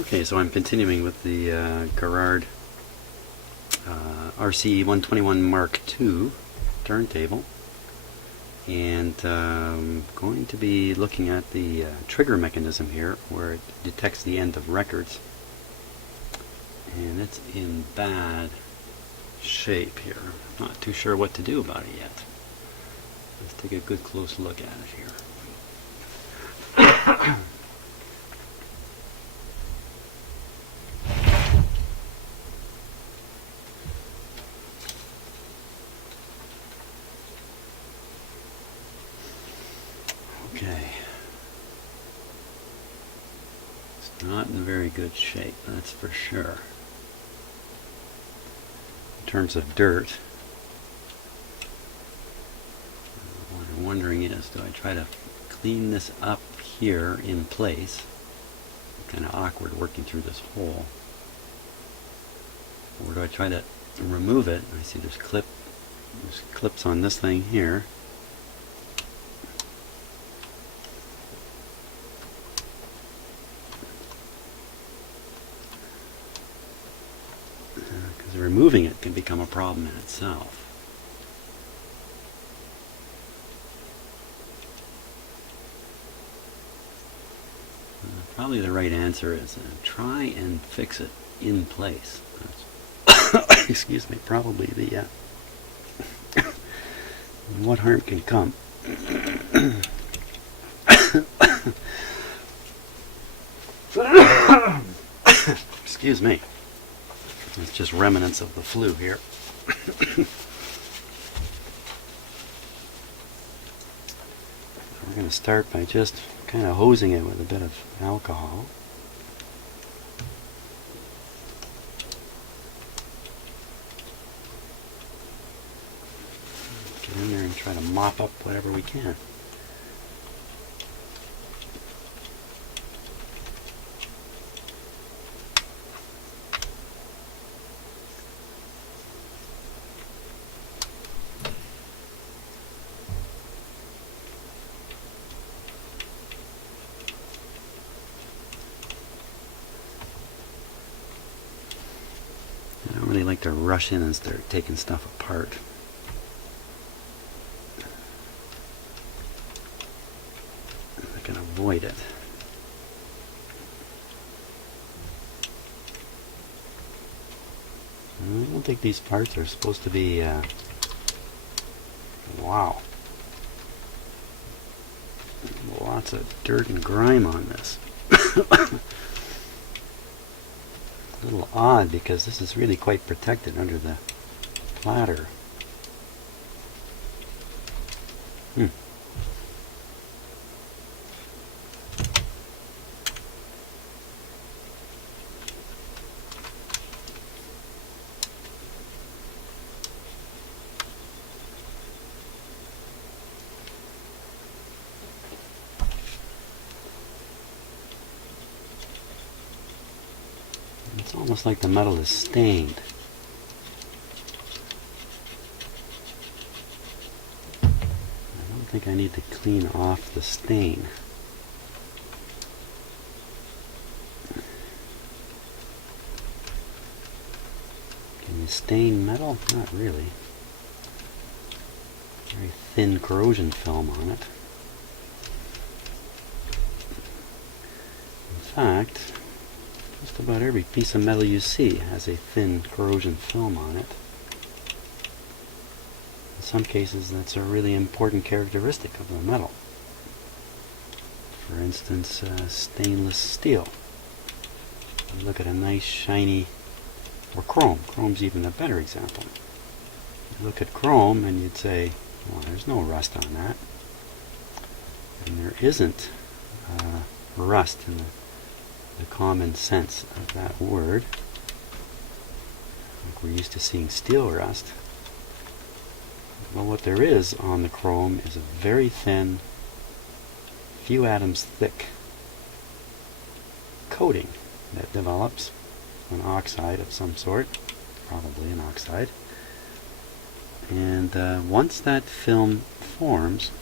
Okay, so I'm continuing with the Garrard RC 121 Mark II turntable, and going to be looking at the trigger mechanism here where it detects the end of records, and it's in bad shape here. Not too sure what to do about it yet. Let's take a good close look at it here. Okay. It's not in very good shape, that's for sure. In terms of dirt, what I'm wondering is, do I try to clean this up here in place? Kind of awkward working through this hole. Or do I try to remove it? I see there's clips on this thing here. Because removing it can become a problem in itself. Probably the right answer is try and fix it in place. That's excuse me, probably the what harm can come. Excuse me. It's just remnants of the flu here. We're going to start by just kind of hosing it with a bit of alcohol. Get in there and try to mop up whatever we can. I don't really like to rush in and start taking stuff apart. I can avoid it. I don't think these parts are supposed to be, wow. Lots of dirt and grime on this. A little odd because this is really quite protected under the platter. It's almost like the metal is stained. I don't think I need to clean off the stain. Can you stain metal? Not really. Very thin corrosion film on it. In fact, just about every piece of metal you see has a thin corrosion film on it. In some cases, that's a really important characteristic of the metal. For instance, stainless steel. You look at a nice shiny, or chrome. Chrome's even a better example. You look at chrome and you'd say, well, there's no rust on that. And there isn't rust in the common sense of that word. Like we're used to seeing steel rust. Well, what there is on the chrome is a very thin, few atoms thick coating that develops, an oxide of some sort, probably an oxide. And once that film forms,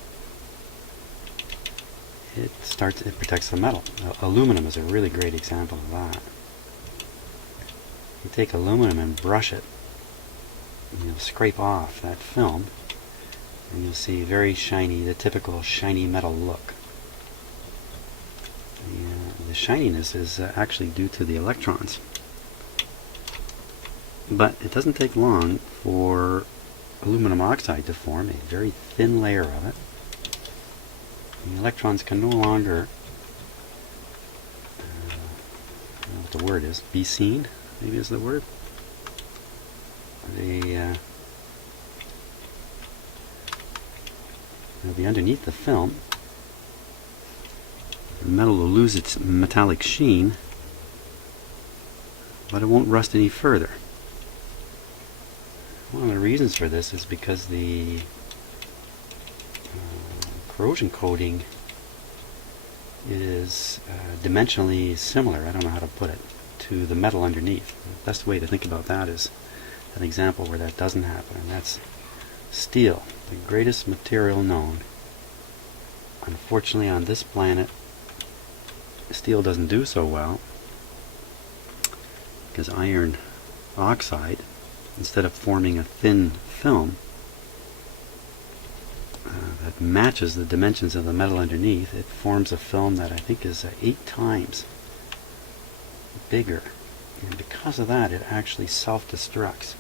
it protects the metal. Aluminum is a really great example of that. You take aluminum and brush it, and you'll scrape off that film, and you'll see very shiny, the typical shiny metal look. The shininess is actually due to the electrons. But it doesn't take long for aluminum oxide to form a very thin layer of it. The electrons can no longer, I don't know what the word is, be seen, maybe is the word. They'll be underneath the film. The metal will lose its metallic sheen, but it won't rust any further. One of the reasons for this is because the corrosion coating is dimensionally similar, I don't know how to put it, to the metal underneath. The best way to think about that is an example where that doesn't happen, and that's steel, the greatest material known. Unfortunately, on this planet, steel doesn't do so well because iron oxide, instead of forming a thin film that matches the dimensions of the metal underneath, it forms a film that I think is 8 times bigger, and because of that it actually self-destructs.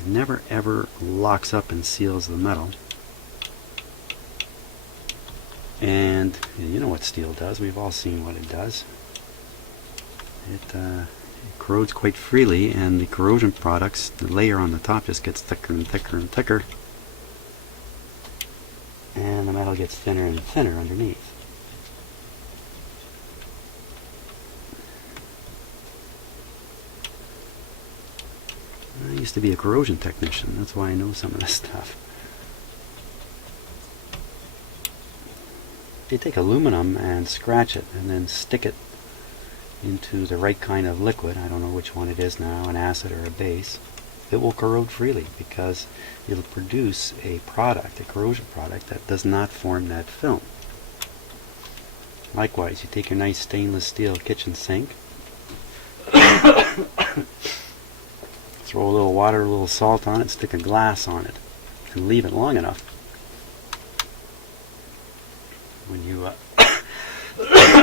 It never ever locks up and seals the metal. And you know what steel does, we've all seen what it does. It corrodes quite freely, and the corrosion products, the layer on the top just gets thicker and thicker and thicker, and the metal gets thinner and thinner underneath. I used to be a corrosion technician, that's why I know some of this stuff. You take aluminum and scratch it and then stick it into the right kind of liquid, I don't know which one it is now, an acid or a base, it will corrode freely because it'll produce a product, a corrosion product, that does not form that film. Likewise, you take your nice stainless steel kitchen sink, throw a little water, a little salt on it, stick a glass on it, and leave it long enough. When you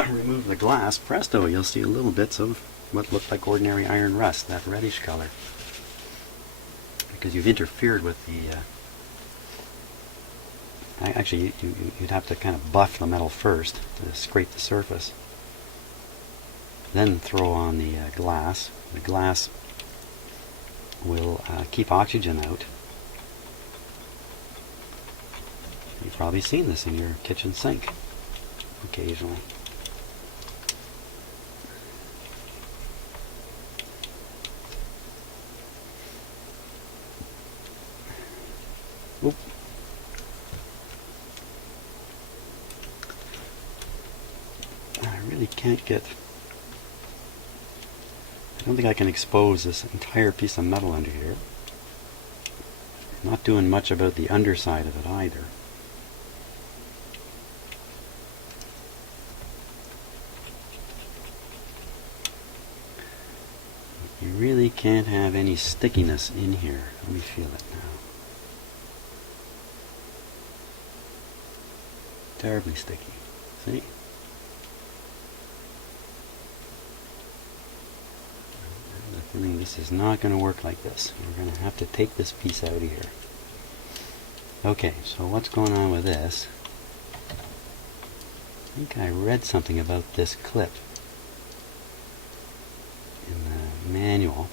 remove the glass, presto, you'll see little bits of what looked like ordinary iron rust, that reddish color. Because you've interfered with the... actually, you'd have to kind of buff the metal first to scrape the surface. Then throw on the glass. The glass will keep oxygen out. You've probably seen this in your kitchen sink occasionally. Oop. I really can't get... I don't think I can expose this entire piece of metal under here. Not doing much about the underside of it either. You really can't have any stickiness in here. Let me feel it now. Terribly sticky. See? I have the feeling this is not going to work like this. We're going to have to take this piece out of here. Okay, so what's going on with this? I think I read something about this clip in the manual.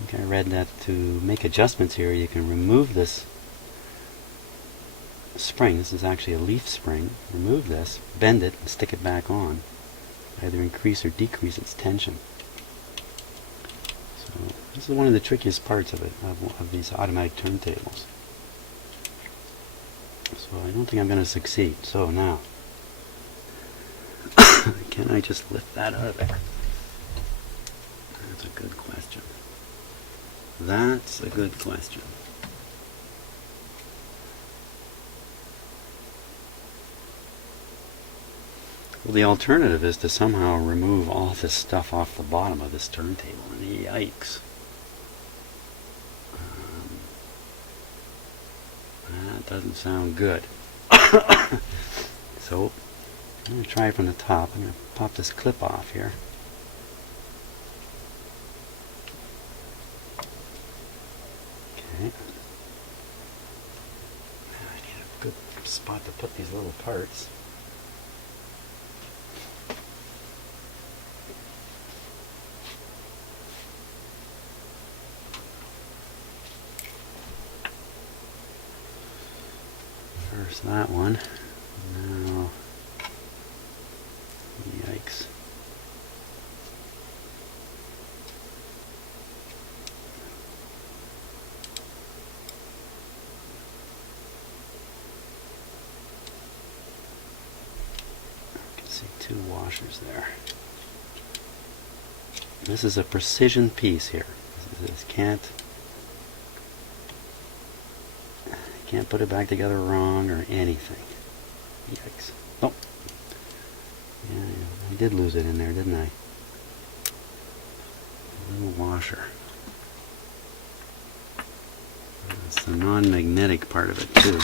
I think I read that to make adjustments here, you can remove this spring. This is actually a leaf spring. Remove this, bend it, and stick it back on. Either increase or decrease its tension. So this is one of the trickiest parts of it, of these automatic turntables. So I don't think I'm going to succeed. So now, can I just lift that out of there? That's a good question. That's a good question. Well, the alternative is to somehow remove all this stuff off the bottom of this turntable. And yikes. That doesn't sound good. So, I'm going to try it from the top. I'm going to pop this clip off here. Okay. I need a good spot to put these little parts. First that one. Now, yikes. You can see two washers there. This is a precision piece here. This can't put it back together wrong or anything. Yikes. Oh. Yeah, I did lose it in there, didn't I? A little washer. That's the non-magnetic part of it too.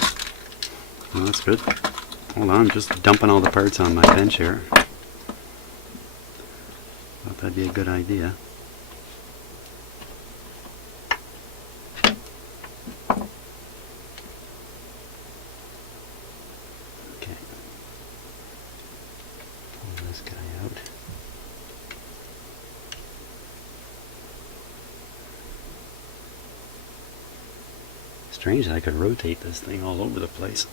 Well, that's good. Hold on, I'm just dumping all the parts on my bench here. Thought that'd be a good idea. Strange that I could rotate this thing all over the place.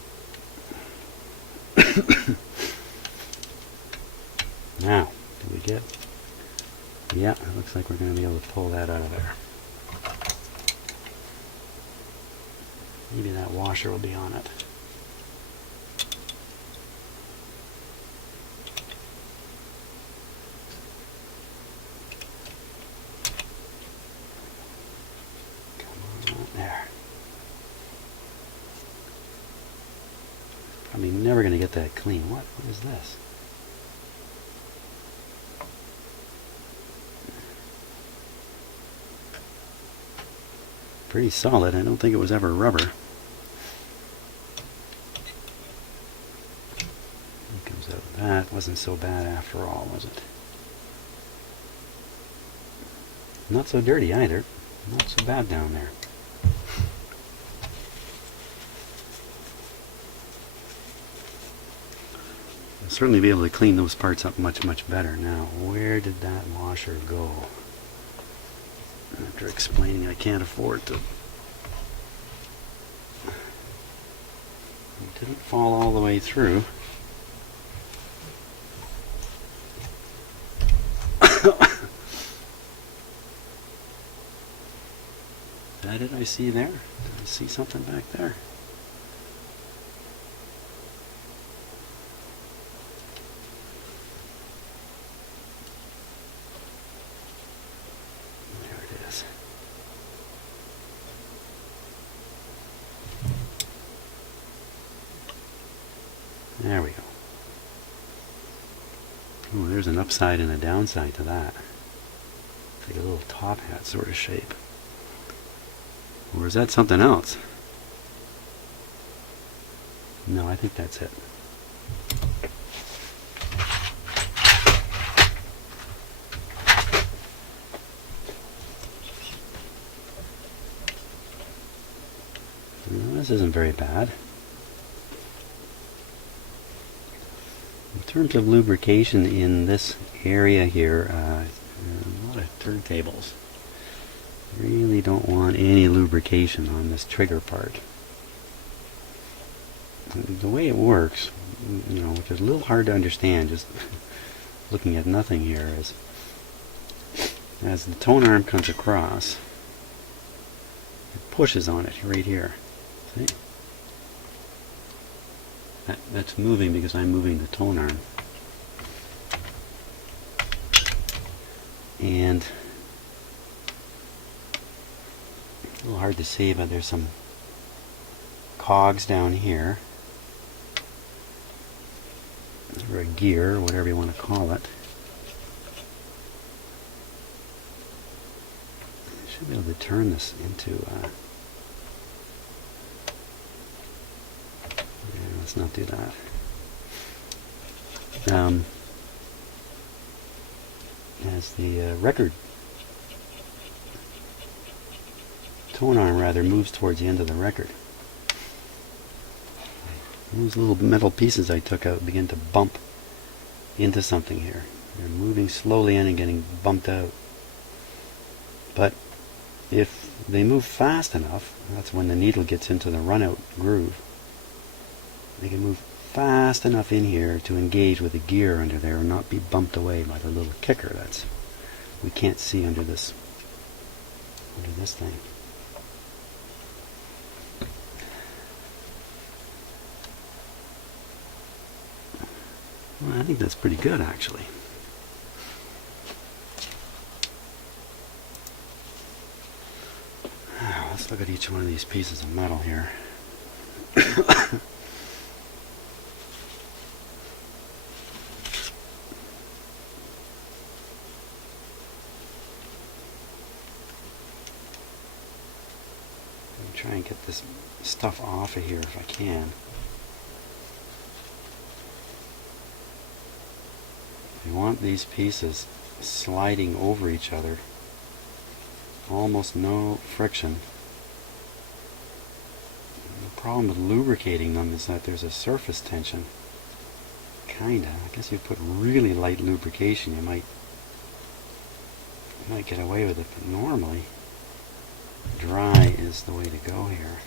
Now, do we get... Yeah, it looks like we're going to be able to pull that out of there. Maybe that washer will be on it. Come on, there. Probably never going to get that clean. What is this? Pretty solid. I don't think it was ever rubber. It comes out. That wasn't so bad after all, was it? Not so dirty either. Not so bad down there. I'll certainly be able to clean those parts up much, much better. Now, where did that washer go? After explaining I can't afford to. It didn't fall all the way through. That did I see there? Did I see something back there? There we go. Oh, there's an upside and a downside to that. It's like a little top hat sort of shape. Or is that something else? No, I think that's it. No, this isn't very bad. In terms of lubrication in this area here, a lot of turntables really don't want any lubrication on this trigger part. The way it works, you know, which is a little hard to understand just looking at nothing here, is as the tone arm comes across, it pushes on it right here. See? That's moving because I'm moving the tone arm. And it's a little hard to see, but there's some cogs down here. or a gear, or whatever you want to call it. I should be able to turn this into yeah, let's not do that. As the record tone arm rather moves towards the end of the record, those little metal pieces I took out begin to bump into something here. They're moving slowly in and getting bumped out. But if they move fast enough, that's when the needle gets into the run-out groove. They can move fast enough in here to engage with the gear under there and not be bumped away by the little kicker that's we can't see under this thing. Well, I think that's pretty good, actually. Let's look at each one of these pieces of metal here. Try and get this stuff off of here if I can. You want these pieces sliding over each other, almost no friction. The problem with lubricating them is that there's a surface tension. Kinda. I guess if you put really light lubrication, you might get away with it, but normally dry is the way to go here.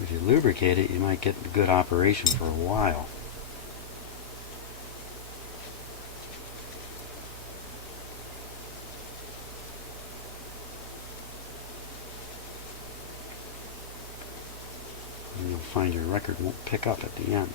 If you lubricate it, you might get a good operation for a while. And you'll find your record won't pick up at the end.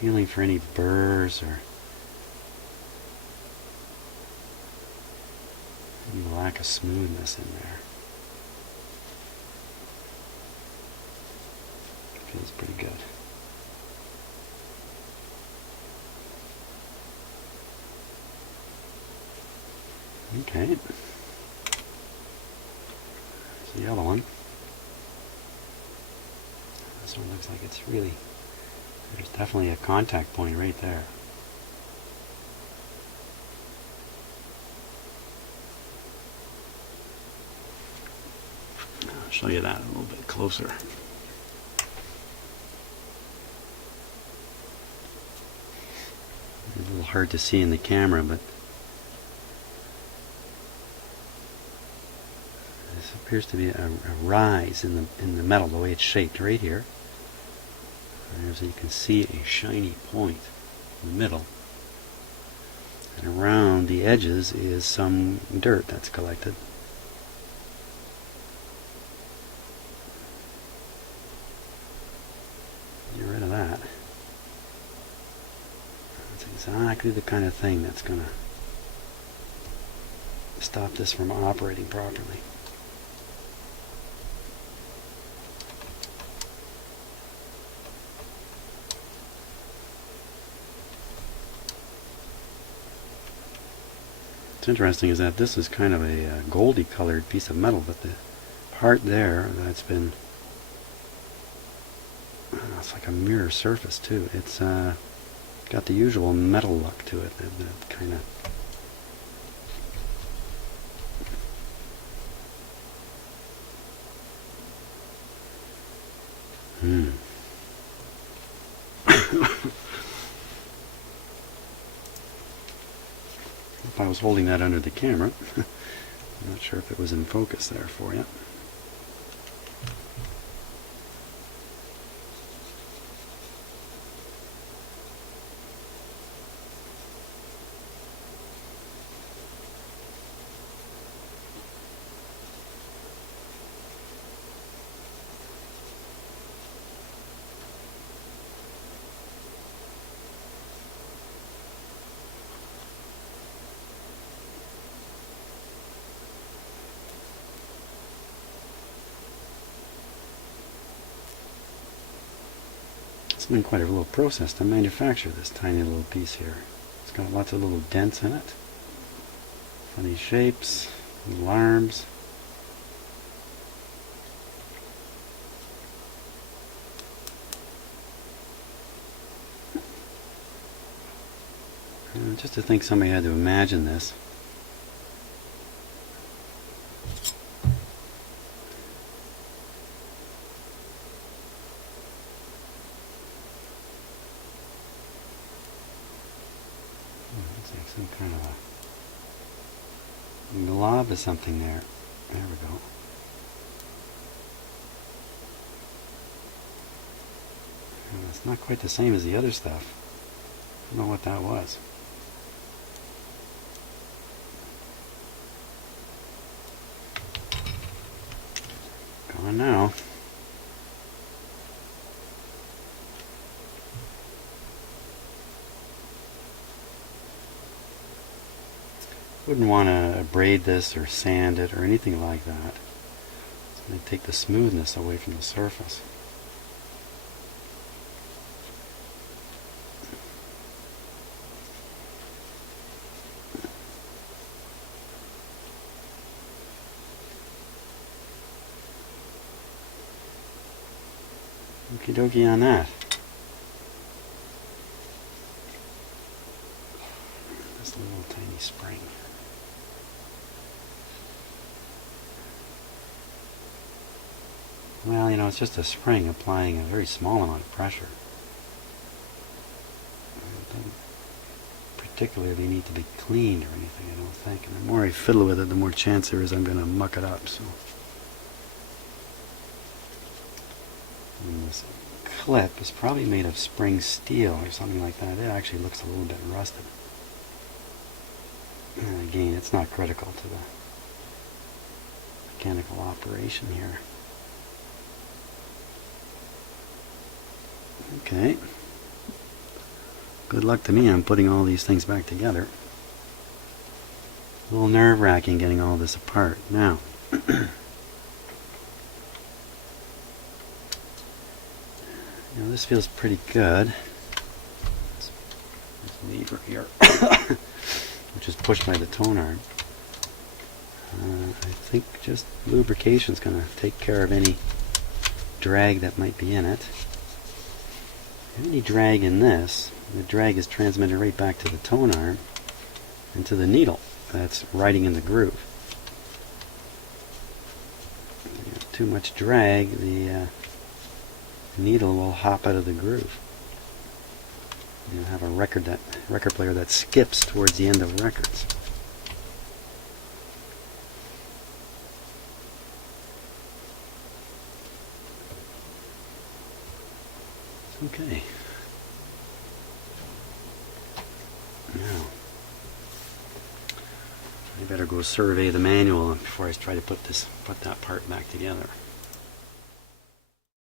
Feeling for any burrs or any lack of smoothness in there. Feels pretty good. Okay. Here's the other one. This one looks like it's really, there's definitely a contact point right there. I'll show you that a little bit closer. It's a little hard to see in the camera, but this appears to be a rise in the metal, the way it's shaped right here. As you can see, a shiny point in the middle, and around the edges is some dirt that's collected. Get rid of that. That's exactly the kind of thing that's going to stop this from operating properly. What's interesting is that this is kind of a goldy colored piece of metal, but the part there that's been, it's like a mirror surface too. It's got the usual metal look to it, that kind of If I was holding that under the camera, I'm not sure if it was in focus there for you. been quite a little process to manufacture this tiny little piece here. It's got lots of little dents in it. Funny shapes, little arms. Just to think somebody had to imagine this. Looks like some kind of a glob or something there. There we go. It's not quite the same as the other stuff. I don't know what that was. Gone now. Wouldn't want to braid this or sand it or anything like that. It's going to take the smoothness away from the surface. Okie dokie on that. This little tiny spring. Well, you know, it's just a spring applying a very small amount of pressure. It doesn't particularly need to be cleaned or anything, I don't think. And the more I fiddle with it, the more chance there is I'm going to muck it up. So. And this clip is probably made of spring steel or something like that. It actually looks a little bit rusted. And again, it's not critical to the mechanical operation here. Okay. Good luck to me on putting all these things back together. A little nerve-wracking getting all this apart. Now, you know, this feels pretty good. This lever here, which is pushed by the tone arm. I think just lubrication is going to take care of any drag that might be in it. Any drag in this, the drag is transmitted right back to the tone arm and to the needle that's riding in the groove. If you have too much drag, the needle will hop out of the groove. You'll have a record player that skips towards the end of records. Okay. Now, I better go survey the manual before I try to put that part back together.